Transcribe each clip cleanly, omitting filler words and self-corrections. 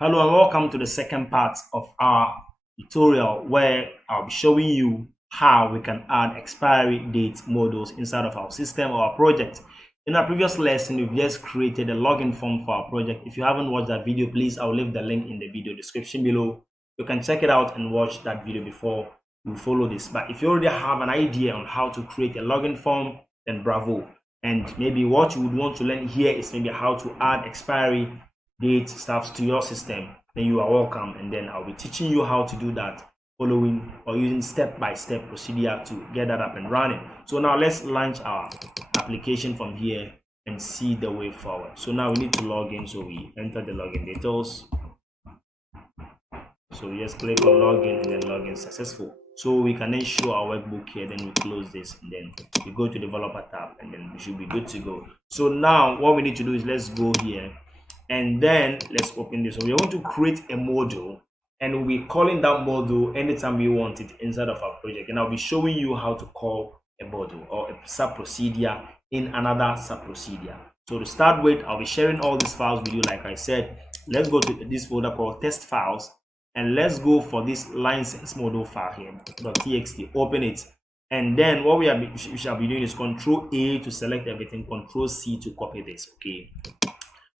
Hello and welcome to the second part of our tutorial where I'll be showing you how we can add expiry date models inside of our system or our project. In our previous lesson, we've just created a login form for our project. If you haven't watched that video, please, I'll leave the link in the video description below. You can check it out and watch that video before you follow this. But if you already have an idea on how to create a login form, then bravo. And maybe what you would want to learn here is maybe how to add expiry date stuff to your system, then you are welcome, and then I'll be teaching you how to do that following or using step-by-step procedure to get that up and running. So now let's launch our application from here and see the way forward. So now we need to log in, so we enter the login details. So we just click on login and then login successful. So we can then show our workbook here, then we close this and then we go to developer tab and then we should be good to go. So now what we need to do is let's go here and then let's open this. So we are going to create a module and we'll be calling that module anytime we want it inside of our project, and I'll be showing you how to call a module or a sub procedure in another sub procedure. So to start with, I'll be sharing all these files with you. Like I said, let's go to this folder called test files and let's go for this license module file here, .txt. Open it, and then what we shall be doing is Control A to select everything, Control C to copy this. Okay,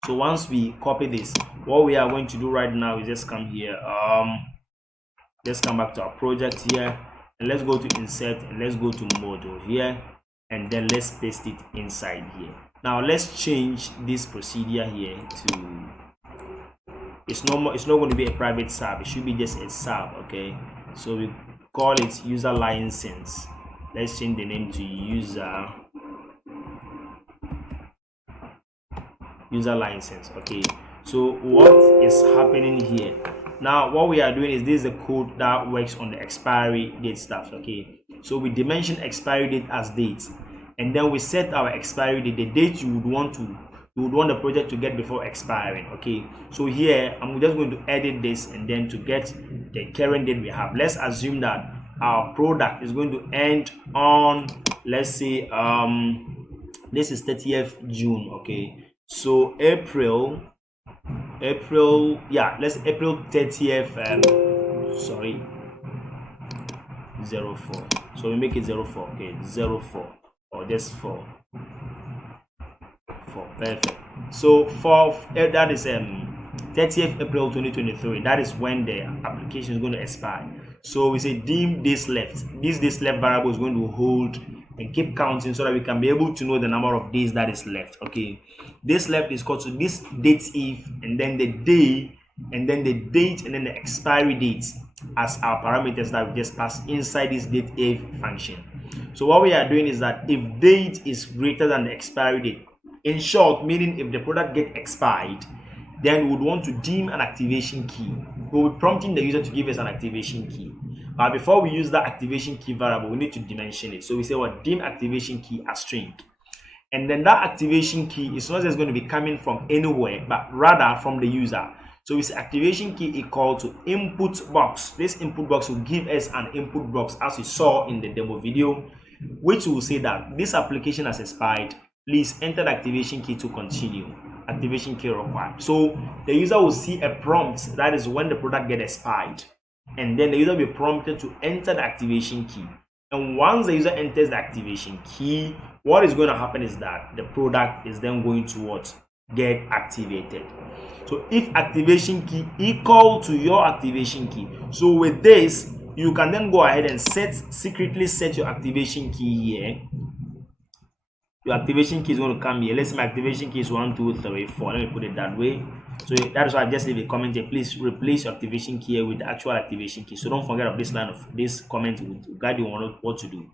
so once we copy this, what we are going to do right now is just come here, let's come back to our project here and let's go to insert and let's go to module here and then let's paste it inside here. Now let's change this procedure here to, it's not going to be a private sub, it should be just a sub. Okay, so we call it user license. Let's change the name to user license. Okay, so what is happening here now, what we are doing is this is the code that works on the expiry date stuff. Okay, so we dimension expiry date as date, and then we set our expiry date, the date you would want the project to get before expiring. Okay, so here I'm just going to edit this and then to get the current date we have, let's assume that our product is going to end on, let's say this is 30th June. Okay, so April, yeah, let's April 30th, sorry, 04. So we make it 04. Okay, 04 or just 4. Perfect. So for that is 30th April 2023. That is when the application is going to expire. So we say dim days left. This days left variable is going to hold and keep counting so that we can be able to know the number of days that is left. Okay, this left is called, so this date if and then the day and then the date and then the expiry date as our parameters that we just passed inside this date if function. So what we are doing is that if date is greater than the expiry date, in short, meaning if the product gets expired, then we would want to dim an activation key. We'll be prompting the user to give us an activation key. But before we use that activation key variable, we need to dimension it. So we say what, dim activation key as string. And then that activation key is not just going to be coming from anywhere, but rather from the user. So we say activation key equal to input box. This input box will give us an input box as we saw in the demo video, which will say that this application has expired. Please enter the activation key to continue. Activation key required. So the user will see a prompt, that is when the product gets expired, and then the user will be prompted to enter the activation key. And once the user enters the activation key, what is going to happen is that the product is then going to what? Get activated. So if activation key equal to your activation key, so with this you can then go ahead and secretly set your activation key here. Your activation key is going to come here. Let's say my activation key is 1, 2, 3, 4. Let me put it that way. So that's why I just leave a comment here. Please replace your activation key here with the actual activation key. So don't forget of this line of this comment will guide you on what to do.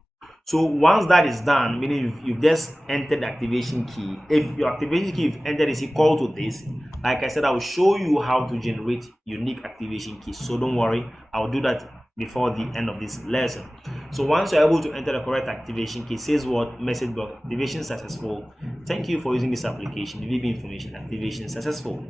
So once that is done, meaning you've just entered the activation key. If your activation key you've entered is equal to this, like I said, I will show you how to generate unique activation keys. So don't worry, I'll do that before the end of this lesson. So once you're able to enter the correct activation key, says what? Message box, activation successful. Thank you for using this application. VB information, activation successful.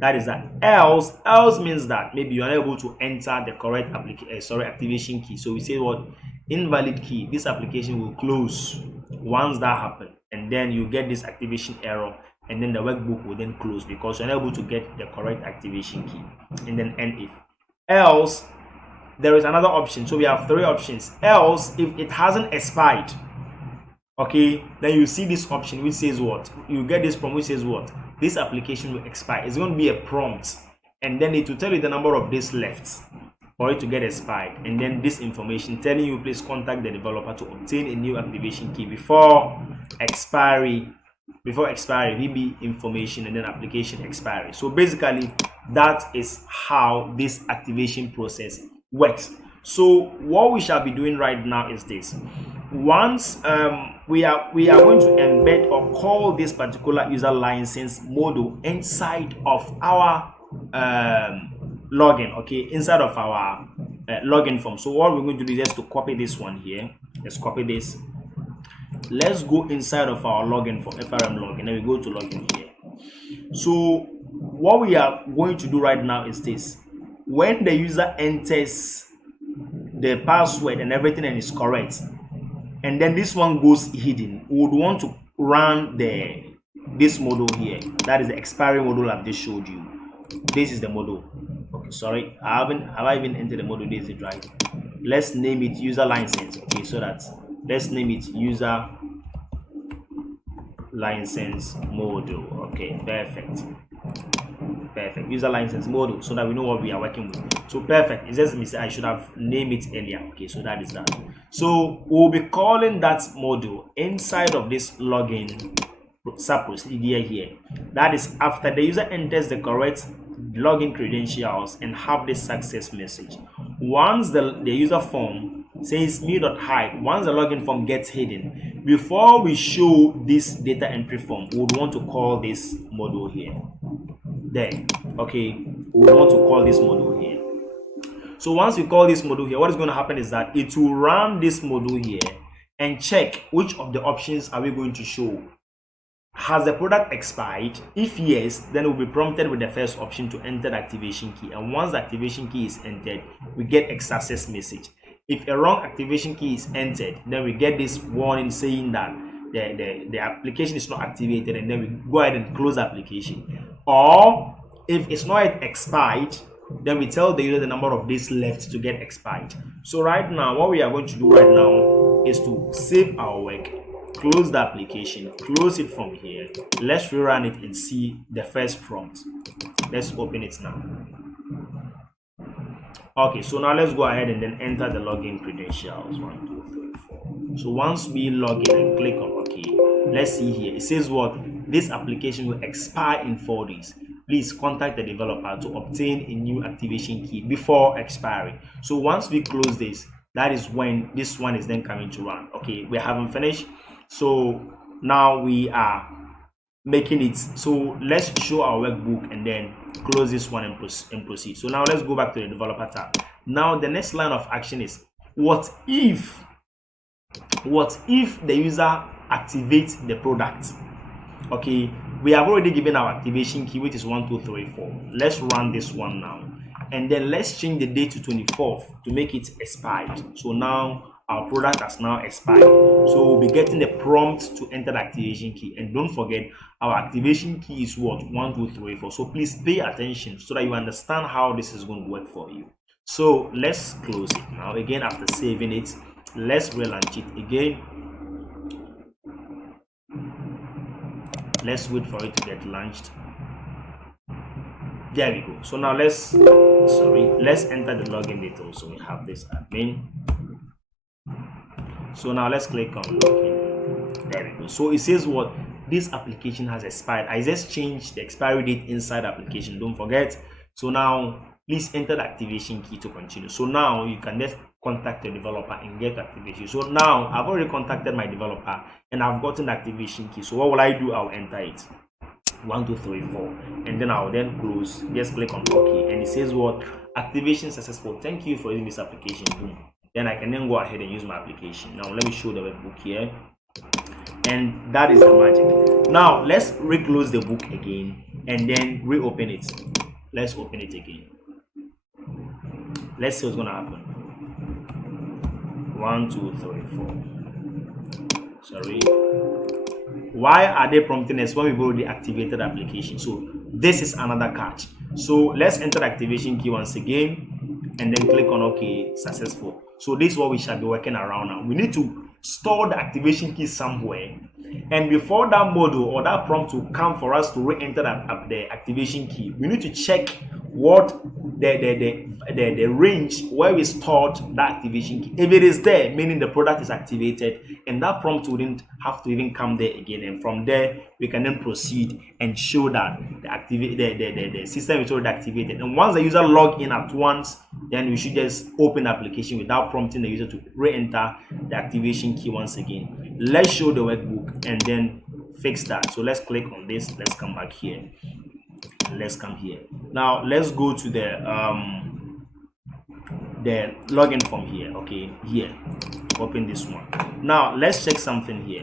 That is that. Else means that maybe you are able to enter the correct activation key. So we say what? Invalid key. This application will close once that happens, and then you get this activation error and then the workbook will then close because you're unable to get the correct activation key, and then end if. Else, there is another option. So we have 3 options. Else, if it hasn't expired, okay, then you see this option which says what? You get this prompt which says what? This application will expire. It's going to be a prompt, and then it will tell you the number of days left for it to get expired, and then this information telling you please contact the developer to obtain a new activation key before expiry VB information, and then application expiry. So basically that is how this activation process works. So what we shall be doing right now is this. Once we are going to embed or call this particular user license module inside of our login, okay, inside of our login form. So what we're going to do is just to copy this one here. Let's copy this. Let's go inside of our login form, FRM login, and we go to login here. So what we are going to do right now is this. When the user enters the password and everything and is correct, and then this one goes hidden, we would want to run this module here. That is the expiry module I've just showed you. This is the module. Okay, sorry, have I even entered the module? This is it, right? Let's name it user license. Okay, so that let's name it user license module. Okay, perfect. User license module, so that we know what we are working with. So perfect. It's just mistake. I should have named it earlier. Okay, so that is that. So we'll be calling that module inside of this login sub procedure here. That is after the user enters the correct login credentials and have this success message. Once the user form says me.hide, once the login form gets hidden, before we show this data entry form, we would want to call this module here. There, okay, we want to call this module here. So once we call this module here, what is going to happen is that it will run this module here and check which of the options are we going to show. Has the product expired? If yes, then we'll be prompted with the first option to enter the activation key, and once the activation key is entered, we get a success message. If a wrong activation key is entered, then we get this warning saying that the application is not activated, and then we go ahead and close the application. Or if it's not yet expired, then we tell the user the number of days left to get expired. So right now, what we are going to do right now is to save our work, close the application, close it from here. Let's rerun it and see the first prompt. Let's open it now. Okay, so now let's go ahead and then enter the login credentials. 1, 2, 3, 4. So once we log in and click on OK, let's see here. It says what? This application will expire in 4 days. Please contact the developer to obtain a new activation key before expiry. So once we close this, that is when this one is then coming to run. Okay, we haven't finished. So now we are making it. So let's show our workbook and then close this one and proceed. So now let's go back to the developer tab. Now the next line of action is what if the user activates the product? Okay, we have already given our activation key, which is 1, 2, 3, 4. Let's run this one now, and then let's change the date to 24th to make it expired. So now our product has now expired. So we'll be getting the prompt to enter the activation key. And don't forget, our activation key is what? 1, 2, 3, 4. So please pay attention so that you understand how this is going to work for you. So let's close it now. Again, after saving it, let's relaunch it again. Let's wait for it to get launched. There we go. So now let's enter the login details. So we have this admin. So now let's click on login. There we go. So it says what? This application has expired. I just changed the expiry date inside the application. Don't forget. So now please enter the activation key to continue. So now you can just contact the developer and get activation. So now I've already contacted my developer and I've gotten the activation key. So what will I do? I'll enter it. 1, 2, 3, 4, and then I'll then close. Just click on OK, and it says what? Activation successful. Thank you for using this application. Boom. Then I can then go ahead and use my application. Now let me show the workbook here, and that is the magic. Now let's reclose the book again and then reopen it. Let's open it again. Let's see what's gonna happen. 1, 2, 3, 4. Sorry. Why are they prompting us when we've already activated the application? So this is another catch. So let's enter the activation key once again and then click on OK, successful. So this is what we shall be working around now. We need to store the activation key somewhere, and before that module or that prompt will come for us to re-enter the activation key, we need to check what the range where we stored that activation key. If it is there, meaning the product is activated, and that prompt wouldn't have to even come there again, and from there we can then proceed and show that the system is already activated. And once the user log in at once, then we should just open the application without prompting the user to re-enter the activation key once again. Let's show the workbook and then fix that. So let's click on this. Let's come back here. Let's come here. Now let's go to the login form here. Okay, here, open this one. Now let's check something here.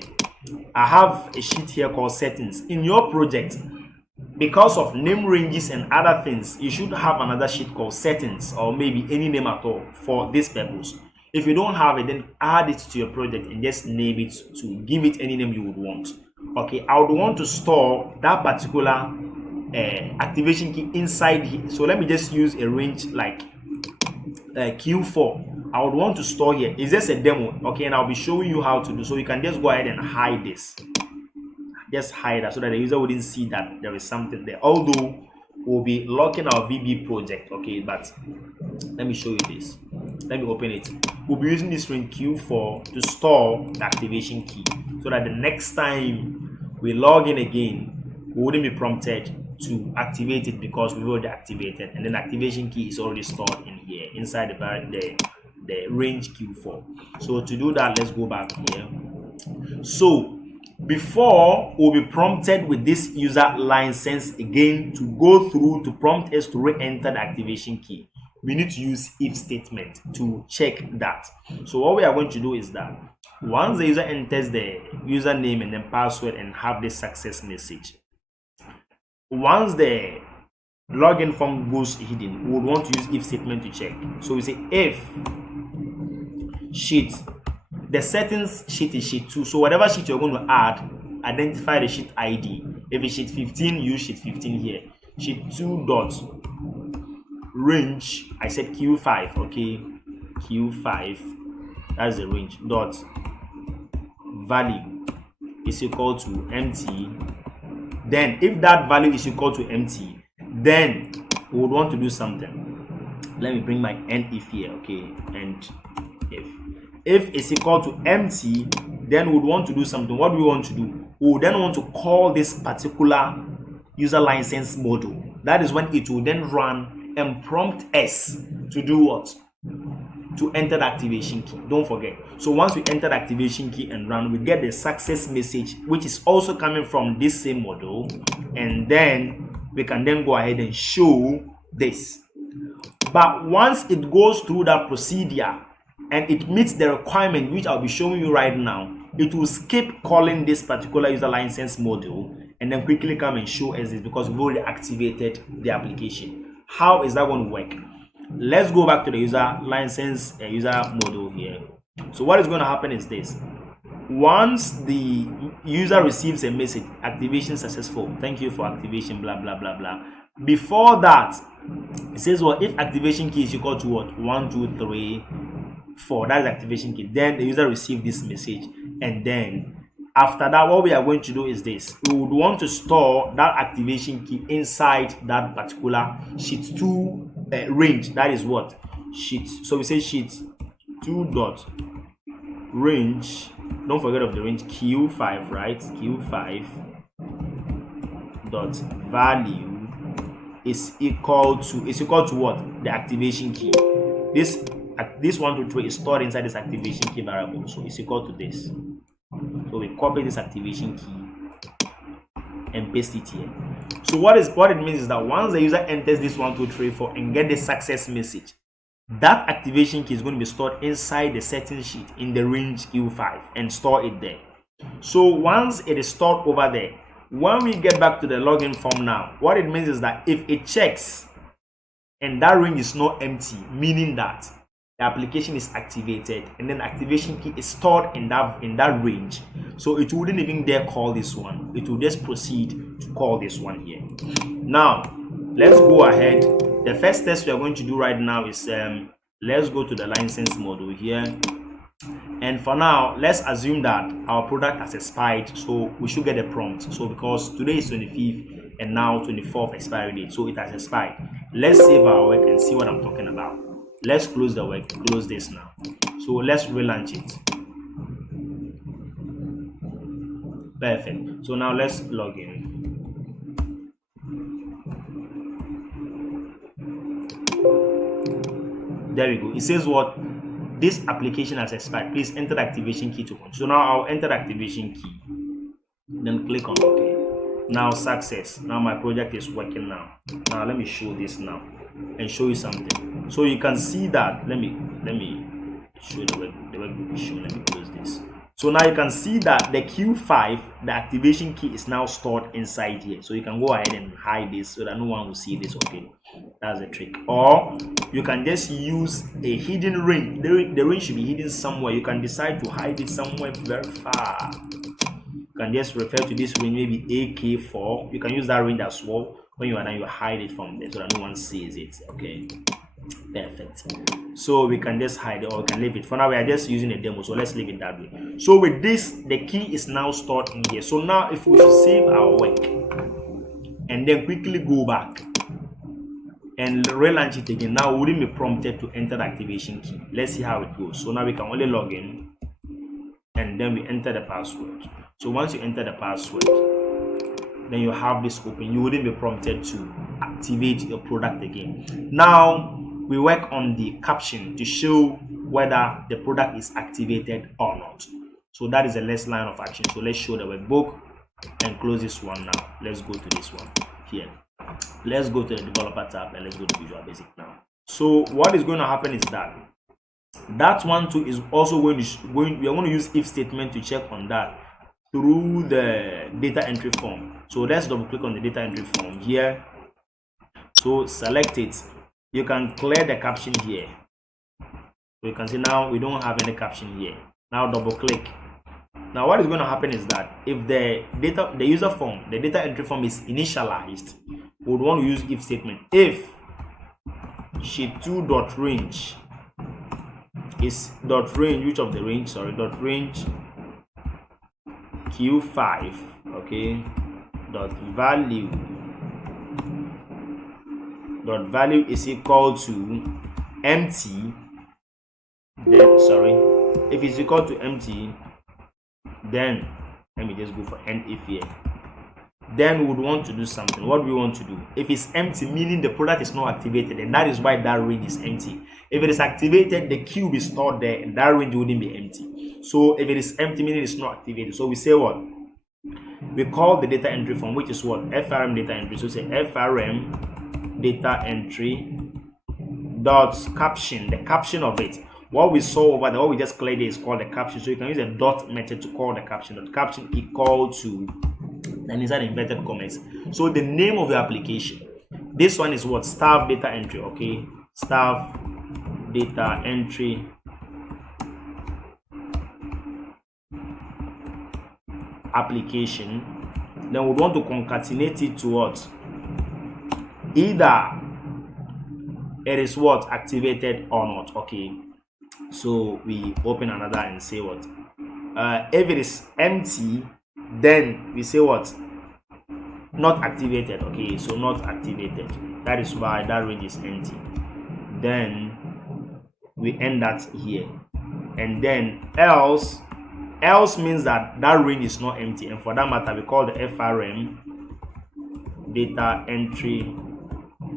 I have a sheet here called settings. In your project, because of name ranges and other things, you should have another sheet called settings, or maybe any name at all for this purpose. If you don't have it, then add it to your project and just name it, to give it any name you would want. Okay, I would want to store that particular activation key inside here. So let me just use a range like Q4. I would want to store here. It's just a demo, okay, and I'll be showing you how to do. So you can just go ahead and hide this. Just hide that so that the user wouldn't see that there is something there. Although we'll be locking our VB project, okay, but let me show you this. Let me open it. We'll be using this range Q4 to store the activation key, so that the next time we log in again, we wouldn't be prompted to activate it because we've already activated, and then the activation key is already stored in here inside the range Q4. So to do that, let's go back here. So before we'll be prompted with this user license again to go through to prompt us to re-enter the activation key, we need to use if statement to check that. So what we are going to do is that once the user enters the username and then password and have this success message, once the login form goes hidden, we would want to use if statement to check. So we say if sheet, the settings sheet is sheet 2. So whatever sheet you're going to add, identify the sheet ID. If it's sheet 15, use sheet 15 here. Sheet 2 dot range, I said Q5, okay, Q5, that's the range, dot value is equal to empty. Then if that value is equal to empty, then we would want to do something. Let me bring my end if here, okay, and if it's equal to empty, then we would want to do something. What do we want to do? We would then want to call this particular user license module. That is when it will then run and prompt us to do what? To enter the activation key. Don't forget. So once we enter the activation key and run, we get the success message, which is also coming from this same module, and then we can then go ahead and show this. But once it goes through that procedure and it meets the requirement, which I'll be showing you right now, it will skip calling this particular user license module and then quickly come and show us this because we've already activated the application. How is that going to work? Let's go back to the user license user module here. So what is going to happen is this. Once the user receives a message, activation successful, thank you for activation, blah blah blah blah. Before that, it says, well, if activation key is equal to what? 1 2 3 4, that is activation key. Then the user receives this message, and then after that, what we are going to do is this. We would want to store that activation key inside that particular sheet 2 range. That is what? Sheet. So we say sheet 2 dot range. Don't forget of the range Q5, right? Q5 dot value is equal to what? The activation key. This 1 2 3 is stored inside this activation key variable. So it's equal to this. So we copy this activation key and paste it here. So what it means is that once the user enters this 1 2 3 4 and get the success message, that activation key is going to be stored inside the settings sheet in the range Q5 and store it there. So once it is stored over there, when we get back to the login form now, what it means is that if it checks and that range is not empty, meaning that the application is activated, and then activation key is stored in that range. So it wouldn't even dare call this one. It will just proceed to call this one here. Now let's go ahead. The first test we are going to do right now is let's go to the license model here, and for now let's assume that our product has expired, so we should get a prompt. So because today is 25th and now 24th expiry date, so it has expired. Let's save our work and see what I'm talking about. Let's close the work, close this now. So let's relaunch it. Perfect. So now let's log in. There we go. It says what? This application has expired. Please enter the activation key to continue. So now I'll enter the activation key. Then click on OK. Now success. Now my project is working now. Now let me show this now and show you something. So you can see that. Let me show the work will be shown. Let me close this. So now you can see that the Q5, the activation key, is now stored inside here. So you can go ahead and hide this so that no one will see this. Okay, that's the trick. Or you can just use a hidden ring. The ring should be hidden somewhere. You can decide to hide it somewhere very far. You can just refer to this ring, maybe AK4. You can use that ring as well. When you are done, you hide it from there so that no one sees it. Okay, perfect. So we can just hide it, or we can leave it. For now we are just using a demo, so let's leave it that way. So with this, the key is now stored in here. So now if we should save our work and then quickly go back and relaunch it again, now we wouldn't be prompted to enter the activation key. Let's see how it goes. So now we can only log in and then we enter the password. So once you enter the password, then you have this open. You wouldn't be prompted to activate your product again. Now we work on the caption to show whether the product is activated or not. So that is the next line of action. So let's show the workbook and close this one now. Let's go to this one here. Let's go to the developer tab and let's go to Visual Basic now. So what is going to happen is that one too is also we are going to use if statement to check on that through the data entry form. So let's double click on the data entry form here. So select it. You can clear the caption here. So you can see now we don't have any caption here. Now double click. Now what is going to happen is that if the user form, the data entry form is initialized, we would want to use if statement. If sheet2.range is .range, which of the range? Sorry, .range Q5, okay, .value is equal to empty. Then if it's equal to empty, then let me just go for end if here. Then we would want to do something. What do we want to do? If it's empty, meaning the product is not activated, and that is why that range is empty. If it is activated, the cube is stored there and that range wouldn't be empty. So if it is empty, meaning it's not activated, so we say what? We call the data entry form, which is what? FRM data entry. So say FRM data entry dot caption, the caption of it. What we saw over there, what we just cleared is called the caption. So you can use a dot method to call the caption. The caption equal to, and inside inverted commas. So the name of the application. This one is what? Staff data entry. Okay, staff data entry application. Then we want to concatenate it to what? Either it is what? Activated or not. Okay, so we open another and say what? If it is empty, then we say what? Not activated. Okay, so not activated. That is why that range is empty. Then we end that here, and then else means that that range is not empty, and for that matter we call the FRM data entry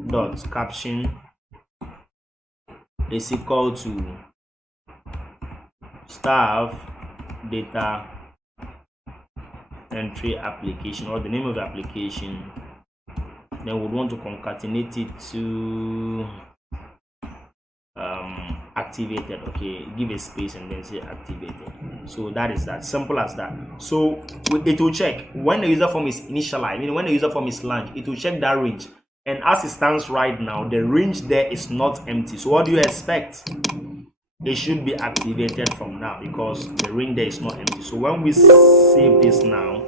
dot caption is equal to staff data entry application, or the name of the application. Then we want to concatenate it to activated. Okay, give a space and then say activated. So that is that, simple as that. So it will check when the user form is initialized, meaning when the user form is launched, it will check that range, and as it stands right now, the range there is not empty. So what do you expect? it should be activated from now because the ring there is not empty. So when we save this now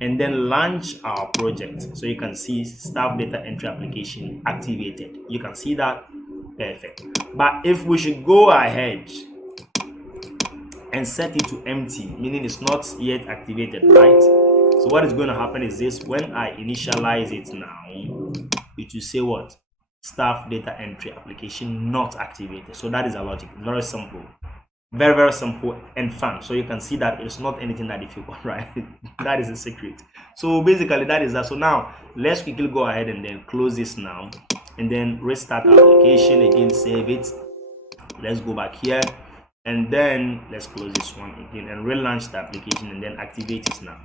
and then launch our project, so you can see staff data entry application activated. You can see that. Perfect. But if we should go ahead and set it to empty, meaning it's not yet activated, right? So what is going to happen is this: when I initialize it now, it will say what? Staff data entry application not activated. So that is a logic. Very simple, very simple and fun. So you can see that it's not anything that difficult, right? That is the secret. So basically that is that. So now let's quickly go ahead and then close this now and then restart our application again, save it. Let's go back here and then let's close this one again and relaunch the application and then activate it now.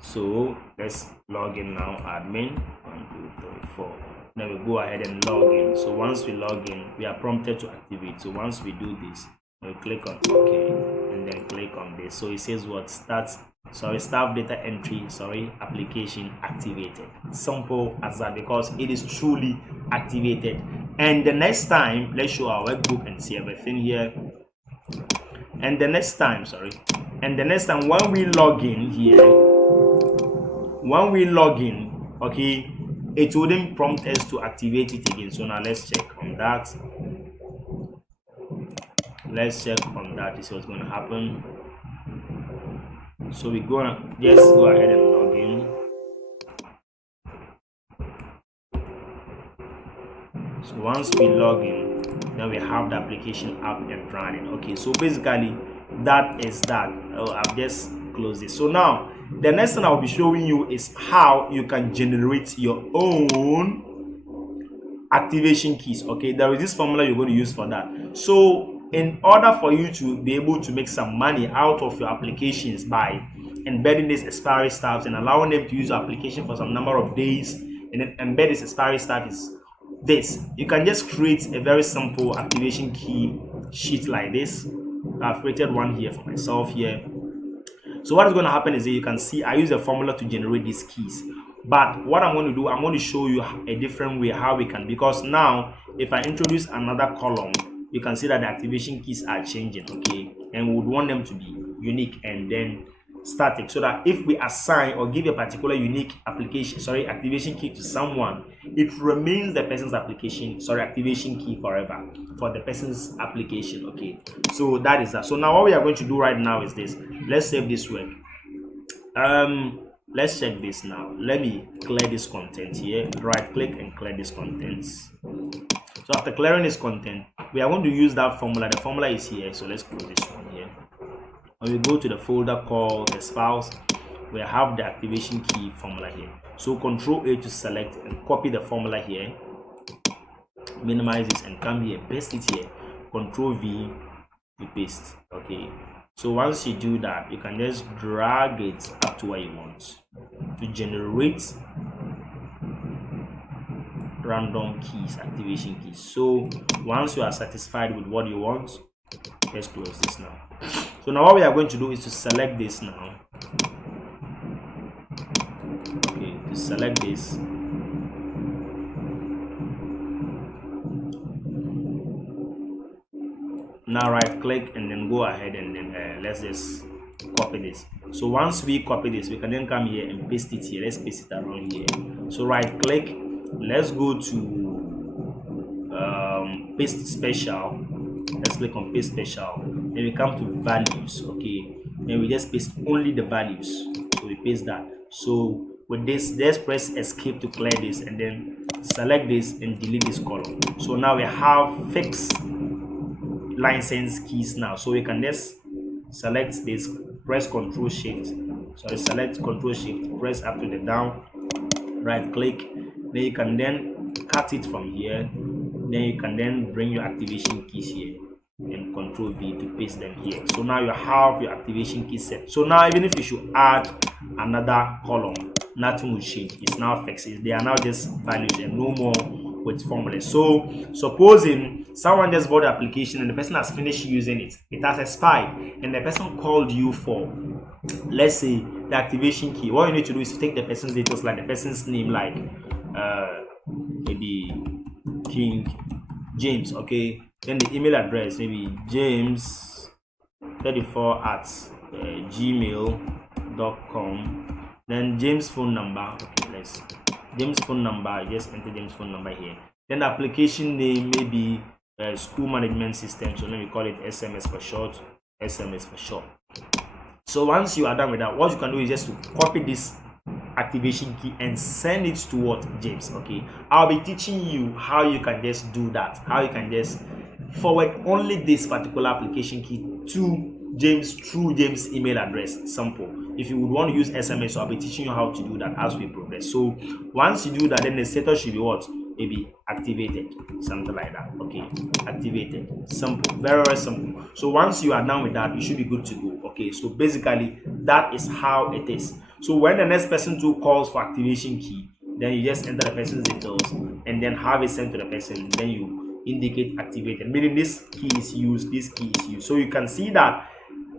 So let's log in now, admin 1 2 3 4. Then we go ahead and log in. So once we log in, we are prompted to activate. So once we do this, we click on OK and then click on this. So it says what? Staff data entry application activated. Simple as that, because it is truly activated. And the next time, let's show our workbook and see everything here. And the next time, when we log in here, okay, it wouldn't prompt us to activate it again. So now let's check on that. Let's check on that to see what's going to happen. So we're gonna just go ahead and log in. So once we log in, then we have the application up and running. Okay, so basically that is that. I've just closed it. So now the next thing I'll be showing you is how you can generate your own activation keys. Okay, there is this formula you're going to use for that. So in order for you to be able to make some money out of your applications by embedding these expiry staffs and allowing them to use your application for some number of days and then embed this expiry staff, is this: you can just create a very simple activation key sheet like this. I've created one here for myself here. So what is going to happen is that you can see I use a formula to generate these keys. But what I'm going to do, I'm going to show you a different way how we can, because now if I introduce another column, you can see that the activation keys are changing, okay? And we would want them to be unique and then static, so that if we assign or give a particular unique activation key to someone, it remains the person's activation key forever for the person's application. Okay, so that is that. So now what we are going to do right now is this. Let's save this work. Let's check this now. Let me clear this content here. Right click and clear this contents. So after clearing this content, we are going to use that formula. The formula is here, so let's close this one here. When we go to the folder called test files, we have the activation key formula here. So Control A to select and copy the formula here, minimize this and come here, paste it here. Control V to paste. Okay, so once you do that, you can just drag it up to where you want to generate random keys, activation keys. So once you are satisfied with what you want, let's close this now. So now what we are going to do is to select this now. Okay, to select this. Now right click and then go ahead and then let's just copy this. So once we copy this, we can then come here and paste it here. Let's paste it around here. So right click, let's go to paste special. Let's click on paste special. Then we come to values. Okay, then we just paste only the values. So we paste that. So with this, let's press escape to clear this and then select this and delete this column. So now we have fixed license keys now. So we can just select this, press Control Shift. So select Control Shift, press up to the down, right click. Then you can then cut it from here. Then you can then bring your activation keys here and Control V to paste them here. So now you have your activation key set. So now even if you should add another column, nothing will change. It's now fixed. They are now just values and no more with formulas. So supposing someone just bought the application and the person has finished using it, it has expired, and the person called you for, let's say, the activation key. What you need to do is to take the person's details, like the person's name, like maybe KingTech. James, okay, then the email address maybe james34@gmail.com, then James phone number, okay, let's James phone number, just enter James phone number here, then the application name maybe school management system, so let me call it SMS for short. So once you are done with that, what you can do is just to copy this activation key and send it to what? James. Okay, I'll be teaching you how you can just do that, how you can just forward only this particular application key to James through James email address. Simple. If you would want to use SMS, so I'll be teaching you how to do that as we progress. So once you do that, then the status should be what? Maybe activated, something like that. Okay, activated. Simple, very, very simple. So once you are done with that, you should be good to go. Okay, so basically that is how it is. So when the next person too calls for activation key, then you just enter the person's details and then have it sent to the person. Then you indicate activated, meaning this key is used, this key is used. So you can see that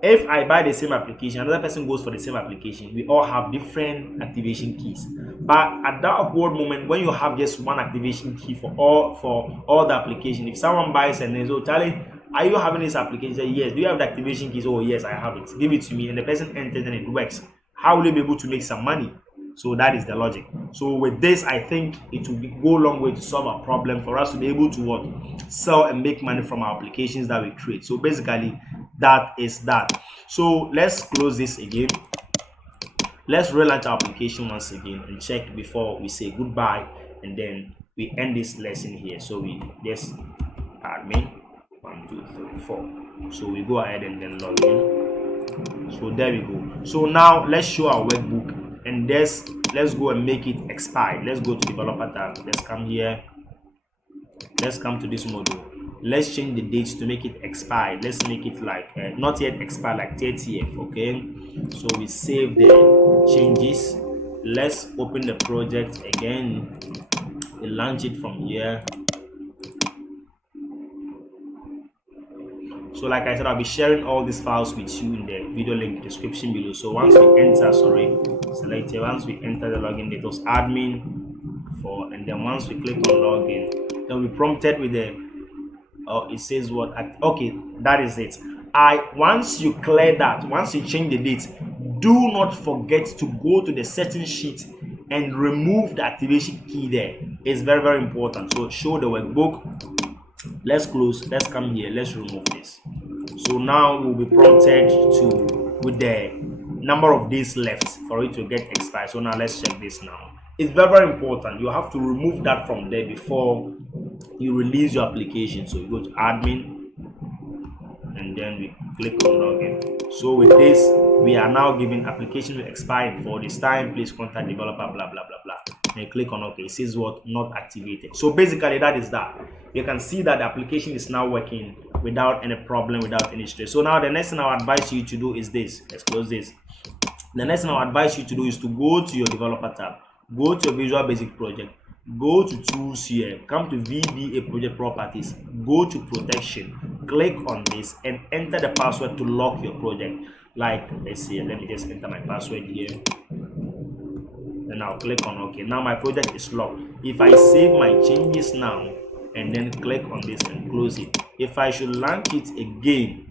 if I buy the same application, another person goes for the same application, we all have different activation keys. But at that awkward moment, when you have just one activation key for all the application, if someone buys and says, "Oh, Charlie, are you having this application?" Say, "Yes." "Do you have the activation keys?" "Oh, yes, I have it." "Give it to me." And the person enters and it works. How will you be able to make some money? So that is the logic. So with this, I think it will go a long way to solve a problem for us to be able to what? Sell and make money from our applications that we create. So basically, that is that. So let's close this again. Let's relaunch our application once again and check before we say goodbye, and then we end this lesson here. So we just admin 1 2 3 4. So we go ahead and then log in. So there we go. So now let's show our workbook, and let's go and make it expire. Let's go to developer tab. Let's come here. Let's come to this module. Let's change the dates to make it expire. Let's make it like not yet expire, like 30th. Okay, so we save the changes. Let's open the project again and launch it from here. So like I said, I'll be sharing all these files with you in the video link description below. So once we enter, select here, once we enter the login details, admin for, and then once we click on login, then we prompted with the it says what? Okay, that is it. Once you clear that, once you change the date, do not forget to go to the settings sheet and remove the activation key there. It's very, very important. So show the workbook. Let's close. Let's come here. Let's remove this. So now we'll be prompted with the number of days left for it to get expired. So now let's check this now. It's very, very important. You have to remove that from there before you release your application. So you go to admin and then we click on login. So with this, we are now giving application will expire for this time. Please contact developer, blah blah blah blah. And you click on OK. It says what? Not activated. So basically that is that. You can see that the application is now working without any problem, without any stress. So now the next thing I would advise you to do is this. Let's close this. The next thing I would advise you to do is to go to your developer tab, go to your Visual Basic project, go to tools here, come to VBA project properties, go to protection, click on this and enter the password to lock your project. Like, let's see, let me just enter my password here. And I'll click on OK. Now my project is locked. If I save my changes now and then click on this and close it, if I should launch it again,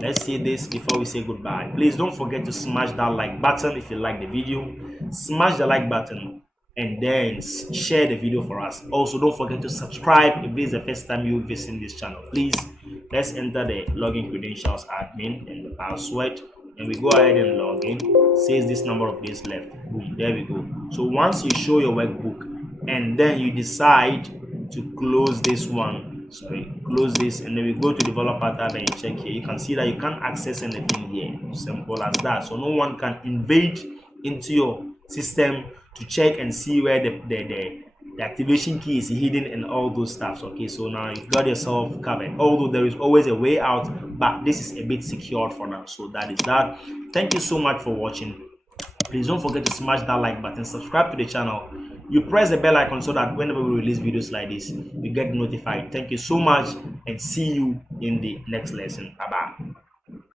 let's see this before we say goodbye. Please don't forget to smash that like button if you like the video. Smash the like button and then share the video for us. Also, don't forget to subscribe if this is the first time you visit this channel. Please, let's enter the login credentials, admin, and the password, and we go ahead and log in. Says this number of days left. Boom, there we go. So once you show your workbook and then you decide to close this one, close this, and then we go to developer tab and you check here, you can see that you can't access anything here. Simple as that. So no one can invade into your system to check and see where the activation key is hidden and all those stuff. Okay, so now you got yourself covered, although there is always a way out, but this is a bit secured for now. So that is that. Thank you so much for watching. Please don't forget to smash that like button, subscribe to the channel, you press the bell icon so that whenever we release videos like this, you get notified. Thank you so much and see you in the next lesson. Bye bye.